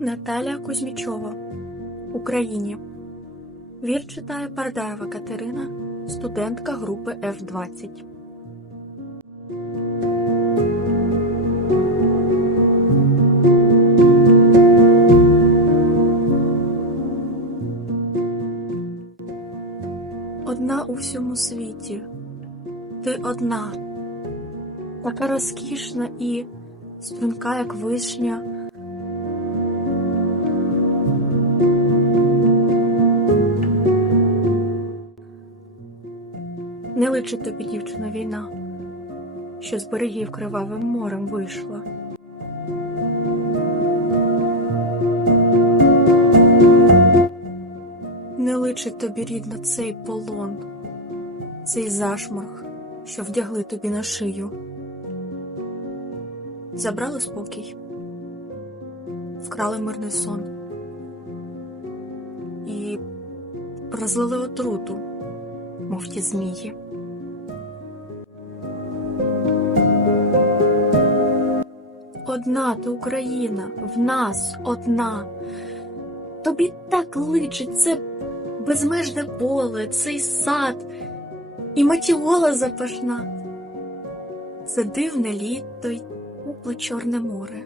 Наталя Кузьмічова Україні. Вір читає Пардаєва Катерина, студентка групи F20. Одна у всьому світі. Ти одна, така розкішна і струнка, як вишня. Не личить тобі, дівчина, війна, що з берегів кривавим морем вийшла. Не личить тобі, рідна, цей полон, цей зашморг, що вдягли тобі на шию. Забрали спокій, вкрали мирний сон і розлили отруту, мов ті змії. Одна ти Україна, в нас одна. Тобі так личить це безмежне поле, цей сад і матіола запашна. Це дивне літо й тепле чорне море.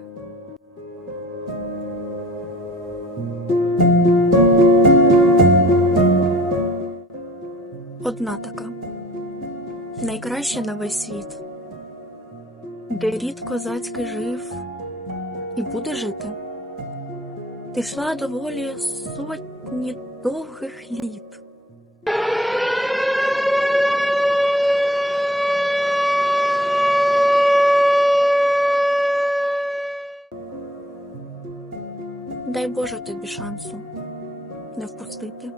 Одна така, найкраща на весь світ, де рід козацький жив і буде жити. Ти йшла доволі сотні довгих літ. Дай Боже тобі шансу не впустити.